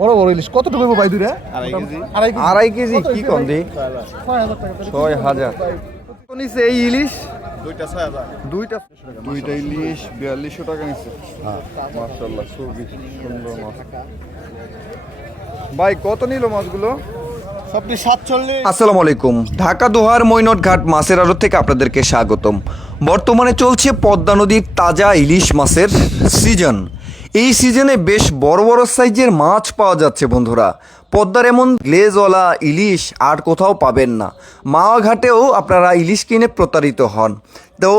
বড় বড় ইলিশ। কতটুকু ভাই দূরে আড়াই কেজি। আড়াই কেজি। আড়াই কেজি কত কি কম দি? ছয় হাজার। টাকা কত নিছে এই ইলিশ? দুইটা ছয় হাজার। দুইটা দুইটা ইলিশ বিয়াল্লিশশো টাকা নিচ্ছে মার্শাল্লাহ খুবই সুন্দর মাছ। ভাই কত নিল মাছগুলো? আসসালামু আলাইকুম। ঢাকা দোহার মৈনট ঘাট মাছের আড়ত থেকে আপনাদেরকে স্বাগতম। বর্তমানে চলছে পদ্মা নদীর তাজা ইলিশ মাছের সিজন। এই সিজনে বেশ বড় বড় সাইজের মাছ পাওয়া যাচ্ছে বন্ধুরা। পদ্মার এমন গ্লেজওয়ালা ইলিশ আর কোথাও পাবেন না। মাওয়া ঘাটেও আপনারা ইলিশ কিনে প্রতারিত হন। তো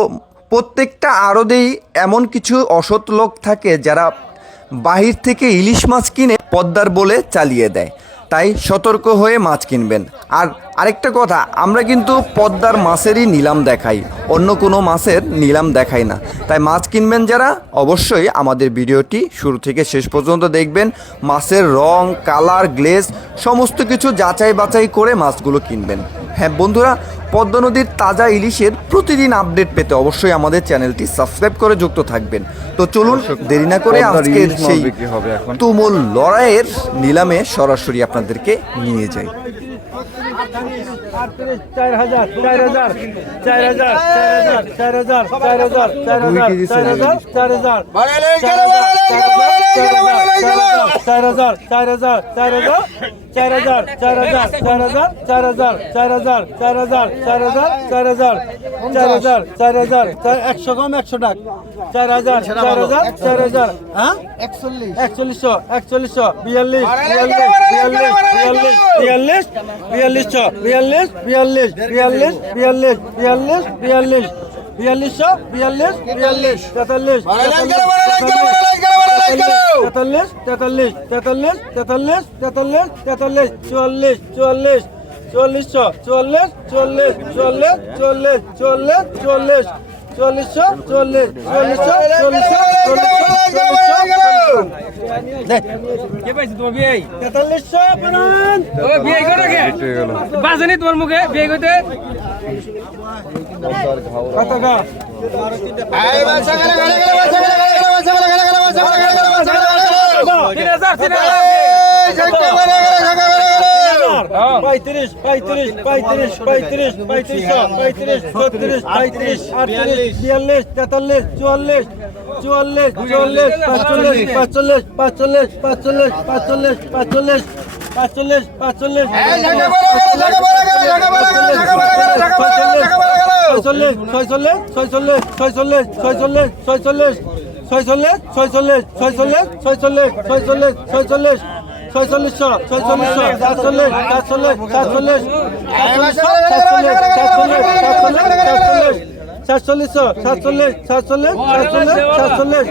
প্রত্যেকটা আরদেই এমন কিছু অসৎ লোক থাকে যারা বাহির থেকে ইলিশ মাছ কিনে পদ্মার বলে চালিয়ে দেয়। তাই সতর্ক হয়ে মাছ কিনবেন। আর আরেকটা কথা, আমরা কিন্তু পদ্মার মাছেরই নিলাম দেখাই। অন্য কোনো মাছের নিলাম দেখাই না। তাই মাছ কিনবেন যারা, অবশ্যই আমাদের ভিডিওটি শুরু থেকে শেষ পর্যন্ত দেখবেন। মাছের রং, কালার, গ্লেজ, সমস্ত কিছু যাচাই বাছাই করে মাছগুলো কিনবেন। হ্যাঁ বন্ধুরা পদ্মা নদীর তাজা ইলিশের প্রতিদিন আপডেট পেতে অবশ্যই আমাদের চ্যানেলটি সাবস্ক্রাইব করে যুক্ত থাকবেন তো চলুন দেরি না করে আজকের সেই বিক্রি হবে এখন। তুমুল লড়াইয়ের নিলামে সরাসরি আপনাদেরকে নিয়ে যাই চার হাজার চার হাজার চার হাজার চার হাজার চার হাজার চার হাজার চার হাজার চার হাজার চার হাজার চার হাজার চার হাজার চার হাজার চার হাজার চার একশো কম একশো টাকা চার হাজার চার হাজার চার হাজার হ্যাঁ একচল্লিশশো একচল্লিশশো বিয়াল্লিশ বিয়াল্লিশ বিয়াল্লিশ বিয়াল্লিশ বিয়াল্লিশ বিয়াল্লিশ বিয়াল্লিশ বিয়াল্লিশ বিয়াল্লিশ বিয়াল্লিশ বিয়াল্লিশশো বিয়াল্লিশ বিয়াল্লিশ তেতাল্লিশ তেতাল্লিশ তেতাল্লিশ তেতাল্লিশ তেতাল্লিশ তেতাল্লিশ তেতাল্লিশ তেতাল্লিশ চুয়াল্লিশ চুয়াল্লিশ চুয়াল্লিশ চুয়াল্লিশ চুয়াল্লিশ চুয়াল্লিশ চুয়াল্লিশ চুয়াল্লিশ চুয়াল্লিশ চুয়াল্লিশশো চুয়াল্লিশশো তেতাল্লিশশো বানান বাজনি তোমার মুখে বিয়ে করতে তিন হাজার তিন হাজার পঁয়ত্রিশ পঁয়ত্রিশ পঁয়ত্রিশ পঁয়ত্রিশ পঁয়ত্রিশশো পঁয়ত্রিশ ছত্রিশ পঁয়ত্রিশ আটত্রিশ বিয়াল্লিশ তেতাল্লিশ চুয়াল্লিশ চুয়াল্লিশ চুয়াল্লিশ পাঁচচল্লিশ পাঁচচল্লিশ পাঁচচল্লিশ পাঁচচল্লিশ পাঁচচল্লিশ পাঁচচল্লিশ পাঁচচল্লিশ পাঁচচল্লিশ ছয়চল্লিশ ছয়চল্লিশ ছয়চল্লিশ ছয়চল্লিশ ছয়চল্লিশ ছয়চল্লিশ ছয়চল্লিশ ছয়চল্লিশ ছয়চল্লিশ ছয়চল্লিশ ছয়চল্লিশ ছয়চল্লিশ ছয়চল্লিশশো ছয়চল্লিশশো সাতচল্লিশ সাতচল্লিশ সাতচল্লিশ সাতচল্লিশশো সাতচল্লিশ সাতচল্লিশ সাতচল্লিশ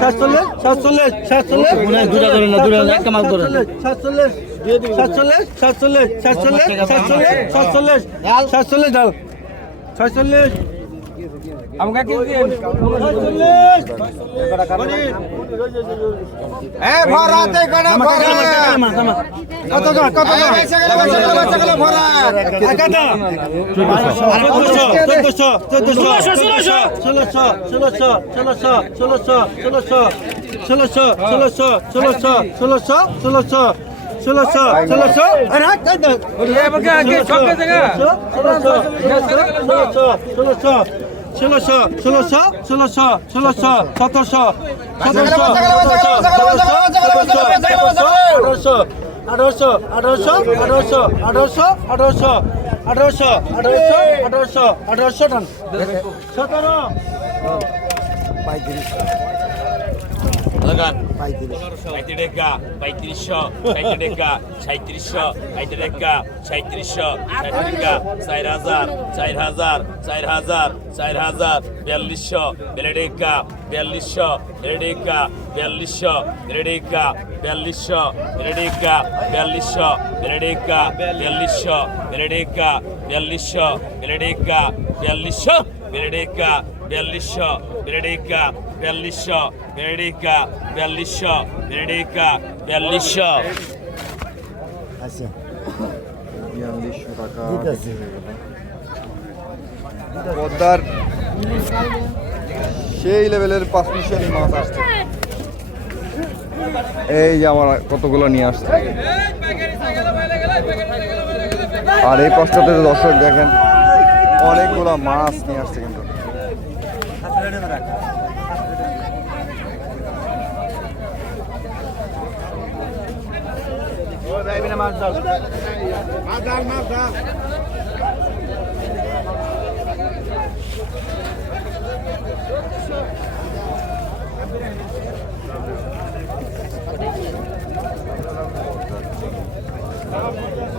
সাতচল্লিশ সাতচল্লিশ সাতচল্লিশ দুটা ধরেন না দুটা একটা মাল ধরেন সাতচল্লিশ সাতচল্লিশ সাতচল্লিশ সাতচল্লিশ সাতচল্লিশ সাতচল্লিশ সাতচল্লিশ ছয়চল্লিশ আমাকে কি দিন এ ভরাতে কড়া ভরা কত কত কত ভরা কত 1400 1400 ষোলোশো ষোলোশো ষোলোশো ষোলোশো ষোলোশো ষোলোশো সতেরোশো সতেরোশো আঠারোশো আঠারোশো আঠারোশো আঠারোশো আঠারোশো আঠারোশো আঠারোশো আঠারোশো আঠারোশো আঠারোশো টান সতেরো সাঁত্রিশ টাকা পঁয়ত্রিশশো টাকা সাঁত্রিশশো টাকা সাঁত্রিশশো টাকা চার হাজার চার হাজার চার হাজার চার হাজার বিয়াল্লিশশো বেলেডিকা বিয়াল্লিশশো বেলেডিকা বিয়াল্লিশশো বেলেডিকা বিয়াল্লিশশো বেলেডিকা বিয়াল্লিশশো বেলেডিকা বিয়াল্লিশশো বেলেডিকা বিয়াল্লিশশো বেলেডিকা বিয়াল্লিশশো বেলেডিকা বিয়াল্লিশশো বেলেডিকা বিয়াল্লিশশো বেলেডিকা বিয়াল্লিশশো বেলেডিকা বিয়াল্লিশশো। বিয়াল্লিশশো টাকা পদ্মার সেই লেভেলের পাঁচ মিশালি মাছ আসছে। এই যে আমার কতগুলো নিয়ে আসছে। আর এই পাশটাতে যে দর্শক দেখেন অনেকগুলো মাছ নিয়ে আসছে কিন্তু।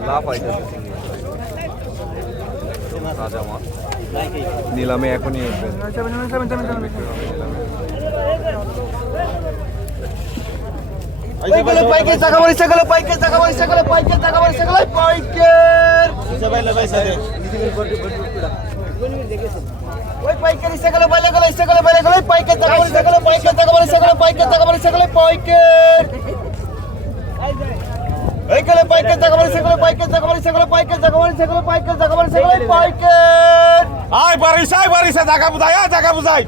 লাভ আইতেছে তাজা মাছ নিলামে এখনই উঠবে ওইগুলো পাইকার টাকা বাড়ি সেগুলো পাইকার টাকা বলি সেগুলো পাইকার টাকা বলি সেগুলো পাইকারি ওই পাইকারি সেগুলো বাইলে গেলো সেগুলো বাইলে গেলো পাইকারি টাকা বলি সেগুলো পাইকারি টাকা বলি সেগুলো পাইকারি টাকা বলি সেগুলো পাইকারি এইগুলো পাইকারি টাকা বাড়ি সেগুলো পাইকারি টাকা বাড়ি সেগুলো পাইকারি টাকা বাড়ি সেগুলো পাইকারি টাকা বাড়ি সেগুলো পাইকারি আয় বাড়িস আয় বাড়িস জায়গা বুঝাই আয় জায়গা বুঝাই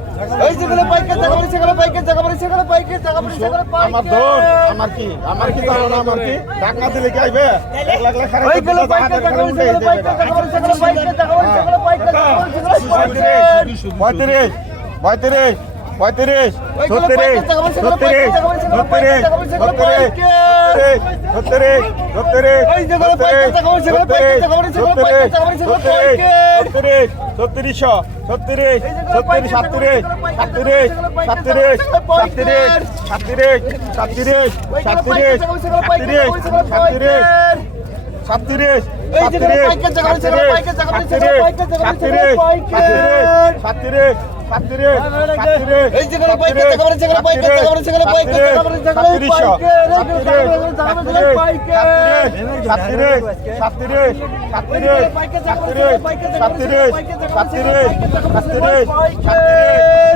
এই যেগুলো পাইকারি টাকা বাড়ি সেগুলো পাইকারি টাকা বাড়ি সেগুলো পাইকারি টাকা বাড়ি সেগুলো আমার ধন আমার কি আমার কি জানো না আমার কি টাকা দিলে কি আইবে এক লাখ লাখ খারাপ ওইগুলো পাইকারি টাকা বাড়ি সেগুলো পাইকারি টাকা বাড়ি সেগুলো পাইকারি টাকা বাড়ি সেগুলো পাইকারি টাকা বাড়ি সেগুলো পাইকারি পঁয়ত্রিশ পঁয়ত্রিশ পঁয়ত্রিশ ছত্রিশ ছত্রিশ ছত্রিশ ছত্রিশ ছত্রিশ ছত্রিশ ছত্রিশ ছত্রিশ ছত্রিশ সাতত্রিশ সাতত্রিশ সাতত্রিশ সাতত্রিশ সাতত্রিশ সাতত্রিশ সাতত্রিশ সাতত্রিশ সাতত্রিশ এই যেগুলো পাইকারি টাকা বাড়ি সেগুলো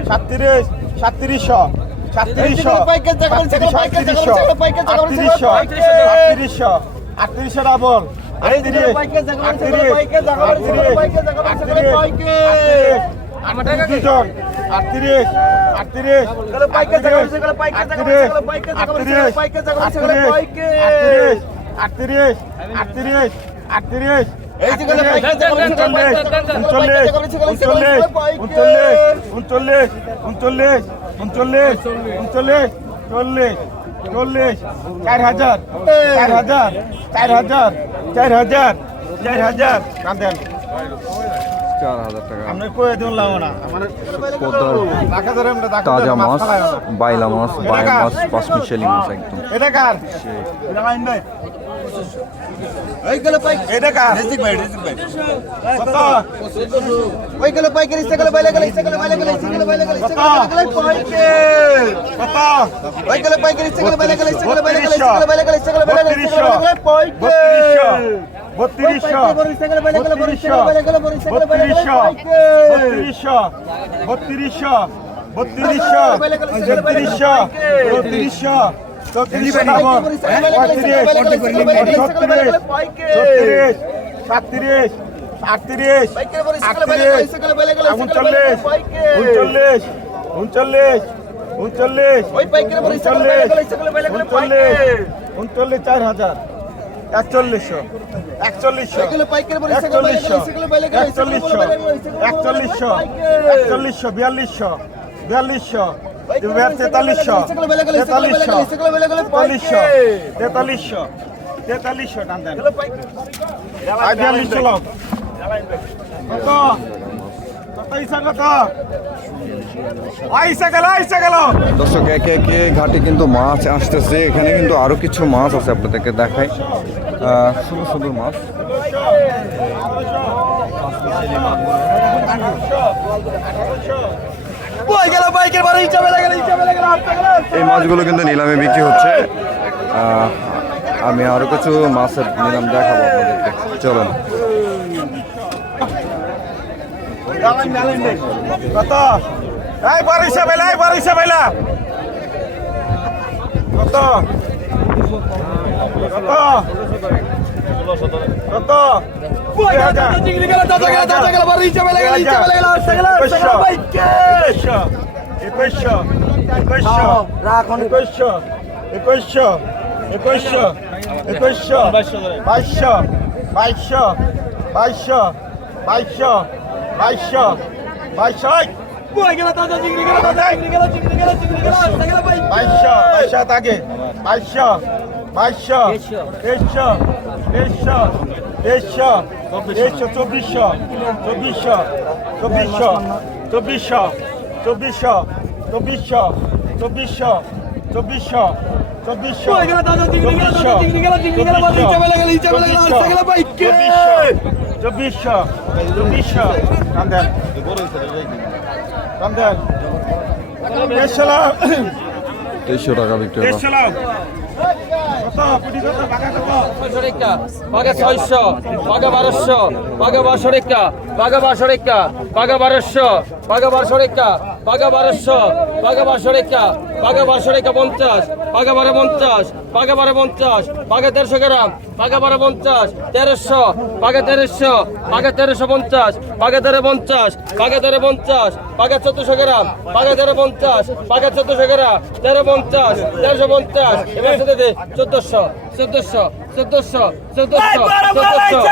সাতত্রিশ সাতত্রিশশো সাতত্রিশশো সাতত্রিশশো আটত্রিশশো আটত্রিশশো ডাবল আটত্রিশ আটত্রিশ আটত্রিশ আটত্রিশ আটত্রিশ আটত্রিশ পাইকারি টাকা বাড়ি সেগুলো উনচল্লিশ উনচল্লিশ উনচল্লিশ উনচল্লিশ চল্লিশ চল্লিশ চার হাজার চার হাজার চার হাজার চার হাজার চার হাজার কাঁদেন চার হাজার টাকা। তাজা মাছ বাইলা মাছ বাই মাছ পাঁচমিশালি মাছ একদম। বত্রিশশো বত্রিশশো বত্রিশশো বত্রিশশো বত্রিশশো বত্রিশশো সাতত্রিশ আটত্রিশ আটত্রিশ উনচল্লিশ উনচল্লিশ উনচল্লিশ উনচল্লিশ উনচল্লিশ উনচল্লিশ চার হাজার একচল্লিশশো একচল্লিশশো একচল্লিশশো একচল্লিশশো একচল্লিশশো একচল্লিশশো বিয়াল্লিশশো বিয়াল্লিশশো তেতাল্লিশশো তেতাল্লিশশো তেতাল্লিশশো দর্শক একে একে ঘাটে কিন্তু মাছ আসতেছে এখানে কিন্তু আরও কিছু মাছ আছে আপনাদেরকে দেখাই শুধু শুধু মাছ মাছ এই মাছগুলো কিন্তু নিলামে বিক্রি হচ্ছে। আমি আরও কিছু মাছের নিলাম দেখাবো আপনাদেরকে। চলুন। কত এই বারিশা বেলা এই বারিশা বেলা কত কত কত একুশশো একুশশো একুশশো একুশশো একুশশো বাইশশো বাইশশো বাইশশো বাইশশো বাইশশো বাইশশো বাইশশো বাইশশো তাকে বাইশশো বাইশশো তেইশশো তেইশশো তেইশশো তেইশশো চব্বিশশো চব্বিশশো চব্বিশশো চব্বিশশো চব্বিশশো চব্বিশশো চব্বিশশো চব্বিশশো চব্বিশশো চব্বিশশো চব্বিশশো কান্দেন কান্দেন তেইশশো টাকা বিক্রি বাসরেক্কা বাঘা ছয়শো বাঘা বারোশো বাঘা বাসরেক্কা বাঘা বাসরেক্কা বাঘা বারোশো বাঘা বাসরেক্কা বাঘা বারোশো বাঘা বাসরেক্কা বাঘা বারোশো রেখা পঞ্চাশ বাঘা বারো পঞ্চাশ বাঘা বারো পঞ্চাশ বাঘা তেরোশো গ্রাম বাঘা বারো পঞ্চাশ তেরোশো বাঘা তেরোশো বাঘা তেরোশো পঞ্চাশ বাঘা তেরো পঞ্চাশ বাঘা তেরো পঞ্চাশ বাঘা চোদ্দশো গ্রাম বাঘা তেরো পঞ্চাশ বাঘা চোদ্দশো গ্রাম তেরো পঞ্চাশ তেরোশো পঞ্চাশ এবার সাথে দে চোদ্দশো চোদ্দশো চোদ্দশো চোদ্দশো চোদ্দশো।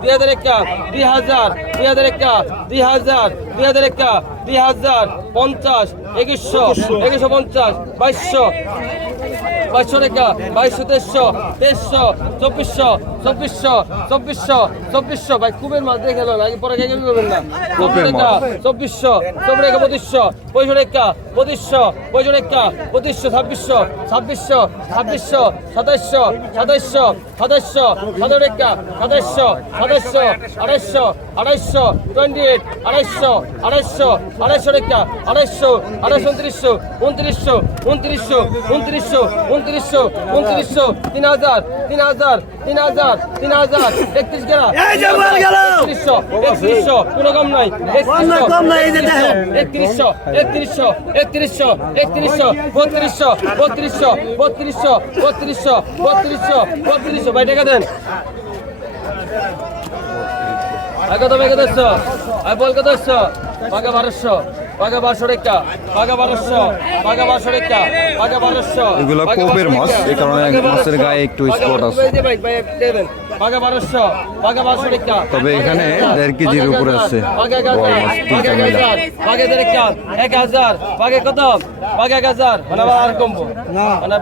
দুই হাজার একা দুই হাজার দুই হাজার একা দুই হাজার দুই হাজার একা দুই হাজার পঞ্চাশ একুশশো। একুশশো পঞ্চাশ বাইশশো। বাইশশো রেখা বাইশশো, তেইশশো তেইশশো চব্বিশশো চব্বিশশো চব্বিশশো চব্বিশশো। ভাই খুবের মাছ দেখে নেন আগে পরে গেলে করবেন না। চব্বিশশো চব্বিশ রেখা পঁচিশশো। পঁয়ষো রেখা পঁচিশশো। পঁয়ষো রেখা পঁচিশশো, ছাব্বিশশো ছাব্বিশশো ছাব্বিশশো, সাতাইশশো সাতাইশশো সাতাইশশো সাতাশ রেখা সাতাইশশো সাতাইশশো আড়াইশো আড়াইশো টোয়েন্টি এইট আড়াইশো আড়াইশো আড়াইশো রেখা আড়াইশো আড়াইশো, উনত্রিশশো উনত্রিশশো উনত্রিশশো উনত্রিশশো উনত্রিশশো উনত্রিশশো তিন হাজার তিন হাজার তিন হাজার তিন হাজার একত্রিশ গেলা। একত্রিশশো একত্রিশশো কোনো কম নাই। একত্রিশশো একত্রিশশো একত্রিশশো একত্রিশশো বত্রিশশো বত্রিশশো বত্রিশশো বত্রিশশো বত্রিশশো বত্রিশশো। ভাই টাকা দেন। কত ভাই কত আর বল কত পাকা বারোশো। পাকা বারোশো রেখা পাকা বারোশো পাকা বারোশো রেখা পাকা বারোশো এগুলো কোপের মাছ, এই কারণে মাছের গায়ে একটু স্পট আছে। তবে এখানে দেড় কেজির উপরে আছে এক হাজার বাঘে কত? বাঘে এক হাজার মানে মানে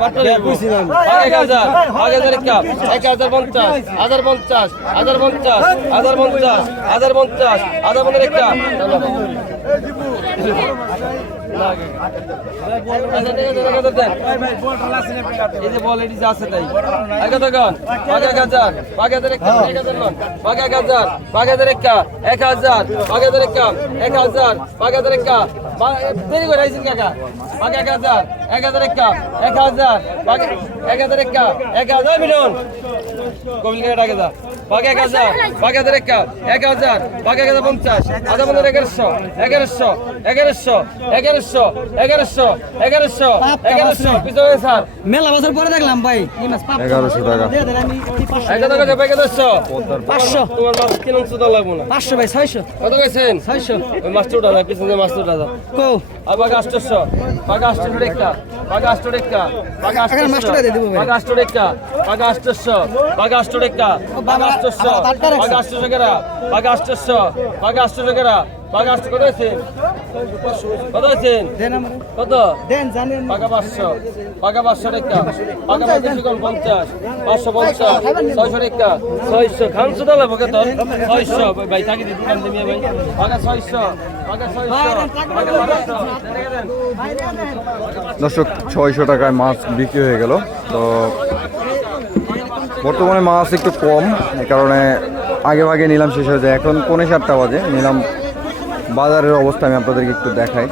এক হাজার বাঘে দেড় কাপ এক হাজার পঞ্চাশ হাজার পঞ্চাশ হাজার পঞ্চাশ হাজার পঞ্চাশ হাজার পঞ্চাশ হাজার পঞ্চাশ হাজার এই যে এক বাঘা গাজার বাঘাদের এক এক হাজার এক হাজার বাঘাদের এক দেরি করে আইছেন কাকা বাঘা এক হাজার এক হাজার এক এক হাজার এক হাজার এক এক হাজার মিলন কাকা ডাকে যা। পাঁচ এক হাজার পাঁচ হাজার একটা এক হাজার পাঁচ এক হাজার পঞ্চাশ আধা পনেরো এগারোশো এগারোশো এগারোশো এগারোশো এগারোশো এগারোশো এগারোশো পিছনে স্যার। মেলা বছর পরে দেখলাম ভাই। এগারোশো টাকা। এক হাজার টাকা পাঁচশো? তোমার মাছ কিনুন সুদা লাগবো না? পাঁচশো ভাই ছয়শো। কত গেছেন ছয়শো। ওই মাছটা উঠা না পিছনে কো আর বাঘা আষ্টশো বাঘা আষ্টশো বাঘা বাঘা আষ্টশো। বাঘা রেখা। বাঘা আষ্টশো বাঘা আষ্টশো টাকা বাঘা আষ্টশো কত আছেন কত আছেন কত? পঞ্চাশ, পাঁচশো, পঞ্চাশ, ছয়শো টাকা। ছয়শো ছয়শো, ভাই থাকি দিদি ছয়শো দর্শক, ছয়শো টাকায় মাছ বিক্রি হয়ে গেল। তো বর্তমানে মাছ একটু কম এই কারণে আগে ভাগে নিলাম শেষ হয়ে যায়। এখন পৌনে সাতটা বাজে, নিলাম। বাজারের অবস্থা আমি আপনাদেরকে একটু দেখাই।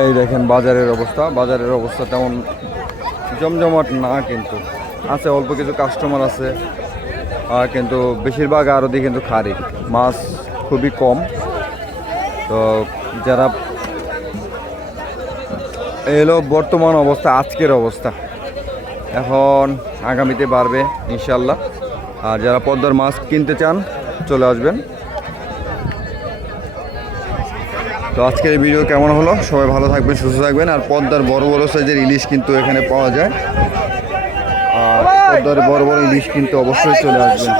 এই দেখেন বাজারের অবস্থা বাজারের অবস্থা তেমন জমজমাট না কিন্তু। আছে, অল্প কিছু কাস্টমার আছে কিন্তু বেশিরভাগ আরও দিয়ে কিন্তু খারি। মাছ খুবই কম। তো যারা এই হলো বর্তমান অবস্থা, আজকের অবস্থা। এখন আগামীতে বাড়বে, ইনশাল্লাহ। আর যারা পদ্মার মাছ কিনতে চান, চলে আসবেন। তো আজকের এই ভিডিও কেমন হলো? সবাই ভালো থাকবেন, সুস্থ থাকবেন। আর পদ্মার বড় বড় সাইজের ইলিশ কিন্তু এখানে পাওয়া যায়। আর পদ্মার বড় বড় ইলিশ কিন্তু অবশ্যই চলে আসবেন।